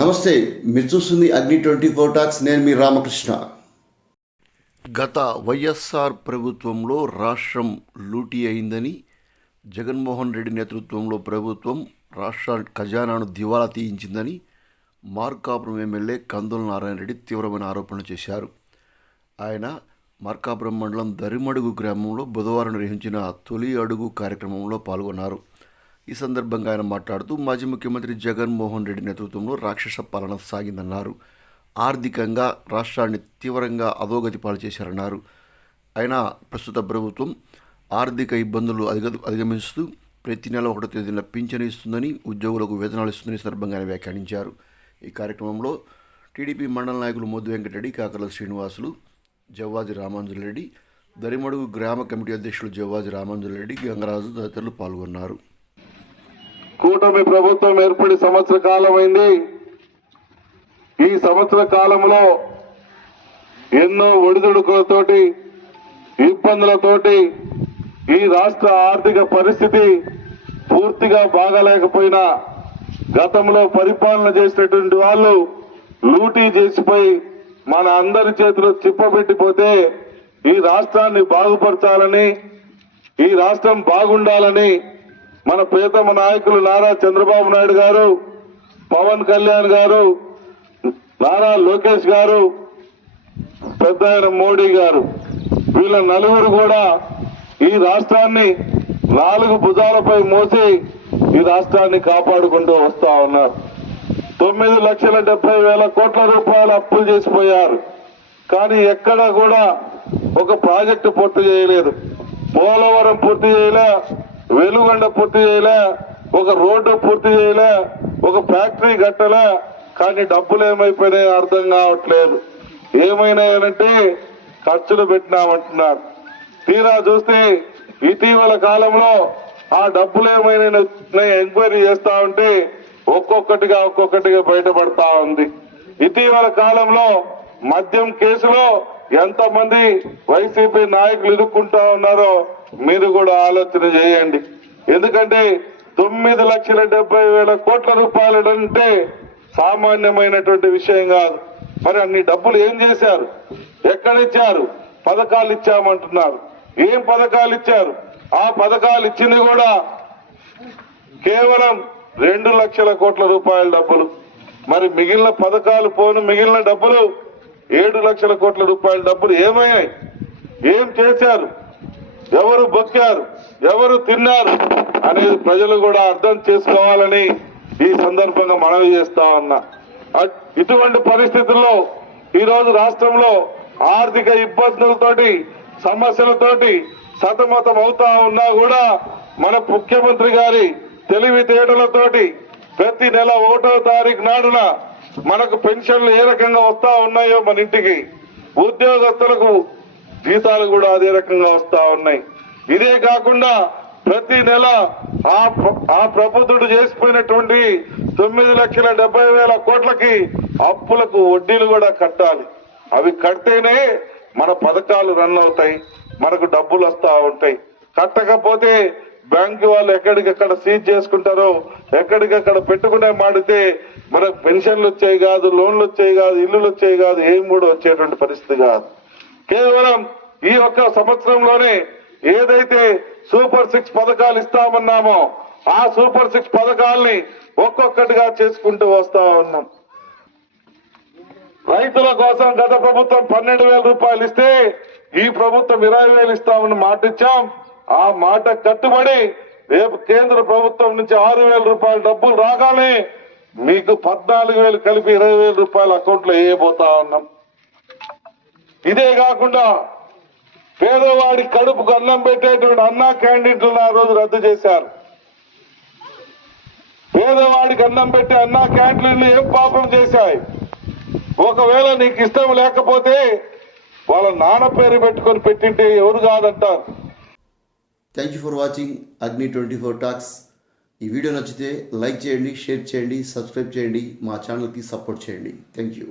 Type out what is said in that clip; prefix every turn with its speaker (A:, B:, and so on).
A: నమస్తే మీరు చూస్తుంది అగ్ని ట్వంటీ ఫోర్ టాక్స్ నేను మీ రామకృష్ణ గత వైఎస్ఆర్ ప్రభుత్వంలో రాష్ట్రం లూటీ అయిందని జగన్మోహన్ రెడ్డి నేతృత్వంలో ప్రభుత్వం రాష్ట్ర ఖజానాను దివాలా తీయించిందని మార్కాపురం ఎమ్మెల్యే కందుల నారాయణ రెడ్డి తీవ్రమైన ఆరోపణలు చేశారు ఆయన మార్కాపురం మండలం దరిమడుగు గ్రామంలో బుధవారం నిర్వహించిన తొలి అడుగు కార్యక్రమంలో పాల్గొన్నారు ఈ సందర్భంగా ఆయన మాట్లాడుతూ మాజీ ముఖ్యమంత్రి జగన్మోహన్ రెడ్డి నేతృత్వంలో రాక్షస పాలన సాగిందన్నారు ఆర్థికంగా రాష్ట్రాన్ని తీవ్రంగా అధోగతి పాలు చేశారన్నారు అయినా ప్రస్తుత ప్రభుత్వం ఆర్థిక ఇబ్బందులు అధిగ అధిగమిస్తూ ప్రతి నెల ఒకటో తేదీన పింఛను ఇస్తుందని ఉద్యోగులకు వేతనాలు ఇస్తుందని సందర్భంగా ఆయన వ్యాఖ్యానించారు ఈ కార్యక్రమంలో టీడీపీ మండల నాయకులు మోదు వెంకటరెడ్డి కాకర్ల శ్రీనివాసులు జవ్వాజి రామాంజులరెడ్డి దరిమడుగు గ్రామ కమిటీ అధ్యక్షులు జవ్వాజి రామాంజులరెడ్డి గంగరాజు తదితరులు పాల్గొన్నారు
B: కూటమి ప్రభుత్వం ఏర్పడి సంవత్సర కాలమైంది ఈ సంవత్సర కాలంలో ఎన్నో ఒడిదుడుకులతోటి ఇబ్బందులతోటి ఈ రాష్ట్ర ఆర్థిక పరిస్థితి పూర్తిగా బాగాలేకపోయినా గతంలో పరిపాలన చేసినటువంటి వాళ్ళు లూటీ చేసిపోయి మన అందరి చేతిలో చిప్పబెట్టిపోతే ఈ రాష్ట్రాన్ని బాగుపరచాలని ఈ రాష్ట్రం బాగుండాలని మన ప్రియతమ నాయకులు నారా చంద్రబాబు నాయుడు గారు పవన్ కళ్యాణ్ గారు నారా లోకేష్ గారు పెద్ద మోడీ గారు వీళ్ళ నలుగురు కూడా ఈ రాష్ట్రాన్ని నాలుగు భుజాలపై మోసి ఈ రాష్ట్రాన్ని కాపాడుకుంటూ వస్తా ఉన్నారు తొమ్మిది లక్షల డెబ్బై వేల కోట్ల రూపాయలు అప్పులు చేసిపోయారు కానీ ఎక్కడా కూడా ఒక ప్రాజెక్టు పూర్తి చేయలేదు పోలవరం పూర్తి చేయలే వెలుగండ పూర్తి చేయలే ఒక రోడ్డు పూర్తి చేయలే ఒక ఫ్యాక్టరీ కట్టలే కానీ డబ్బులు ఏమైపోయినాయి అర్థం కావట్లేదు ఏమైనాయనంటే ఖర్చులు పెట్టినామంటున్నారు తీరా చూస్తే ఇటీవల కాలంలో ఆ డబ్బులు ఏమైనా ఎంక్వైరీ చేస్తా ఉంటే ఒక్కొక్కటిగా ఒక్కొక్కటిగా బయటపడతా ఉంది ఇటీవల కాలంలో మద్యం కేసులో ఎంతమంది వైసీపీ నాయకులు ఇరుక్కుంటా ఉన్నారో మీరు కూడా ఆలోచన చేయండి ఎందుకంటే తొమ్మిది లక్షల డెబ్బై వేల కోట్ల రూపాయలు అంటే సామాన్యమైనటువంటి విషయం కాదు మరి అన్ని డబ్బులు ఏం చేశారు ఎక్కడిచ్చారు పథకాలు ఇచ్చామంటున్నారు ఏం పథకాలు ఇచ్చారు ఆ పథకాలు ఇచ్చింది కూడా కేవలం రెండు లక్షల కోట్ల రూపాయల డబ్బులు మరి మిగిలిన పథకాలు పోను మిగిలిన డబ్బులు ఏడు లక్షల కోట్ల రూపాయల డబ్బులు ఏమయ్యాయి ఏం చేశారు ఎవరు బొక్కారు ఎవరు తిన్నారు అనేది ప్రజలు కూడా అర్థం చేసుకోవాలని ఈ సందర్భంగా మనవి చేస్తా ఉన్నా ఇటువంటి పరిస్థితుల్లో ఈరోజు రాష్ట్రంలో ఆర్థిక ఇబ్బందులతోటి సమస్యలతోటి సతమతం అవుతా ఉన్నా కూడా మన ముఖ్యమంత్రి గారి తెలివితేటలతోటి ప్రతి నెల ఒకటో తారీఖు నాడున మనకు పెన్షన్లు ఏ రకంగా వస్తా ఉన్నాయో మన ఇంటికి ఉద్యోగస్తులకు జీతాలు కూడా అదే రకంగా వస్తూ ఉన్నాయి ఇదే కాకుండా ప్రతి నెల ఆ ఆ ప్రభుత్వుడు చేసిపోయినటువంటి తొమ్మిది లక్షల డెబ్బై వేల కోట్లకి అప్పులకు వడ్డీలు కూడా కట్టాలి అవి కడితేనే మన పథకాలు రన్ అవుతాయి మనకు డబ్బులు వస్తూ ఉంటాయి కట్టకపోతే బ్యాంకు వాళ్ళు ఎక్కడికెక్కడ సీజ్ చేసుకుంటారో ఎక్కడికెక్కడ పెట్టుకునే మాడితే మనకు పెన్షన్లు వచ్చాయి కాదు లోన్లు వచ్చాయి కాదు ఇల్లులు వచ్చాయి కాదు ఏం కూడా వచ్చేటువంటి పరిస్థితి కాదు కేవలం ఈ ఒక్క సంవత్సరంలోనే ఏదైతే సూపర్ సిక్స్ పథకాలు ఇస్తామన్నామో ఆ సూపర్ సిక్స్ పథకాల్ని ఒక్కొక్కటిగా చేసుకుంటూ వస్తా ఉన్నాం రైతుల కోసం గత ప్రభుత్వం పన్నెండు వేల రూపాయలు ఇస్తే ఈ ప్రభుత్వం ఇరవై వేలు ఇస్తామని మాట ఇచ్చాం ఆ మాట కట్టుబడి రేపు కేంద్ర ప్రభుత్వం నుంచి ఆరు వేల రూపాయల డబ్బులు రాగానే మీకు పద్నాలుగు వేలు కలిపి ఇరవై వేల రూపాయల అకౌంట్ లో వేయబోతా ఉన్నాం ఇదే కాకుండా పేదవాడి కడుపుకు అన్నం పెట్టేటువంటి అన్నా క్యాంటీన్లను ఆ రోజు రద్దు చేశారు పేదవాడికి అన్నం పెట్టే అన్నా క్యాంటీన్లు ఏం పాపం చేశాయి ఒకవేళ నీకు ఇష్టం లేకపోతే వాళ్ళ నాన్న పేరు పెట్టుకొని పెట్టింటే ఎవరు కాదంటారు
A: thank you for watching Agni twenty four talks ఈ వీడియో నచ్చితే లైక్ చేయండి షేర్ చేయండి సబ్స్క్రైబ్ చేయండి మా ఛానల్కి సపోర్ట్ చేయండి థ్యాంక్ యూ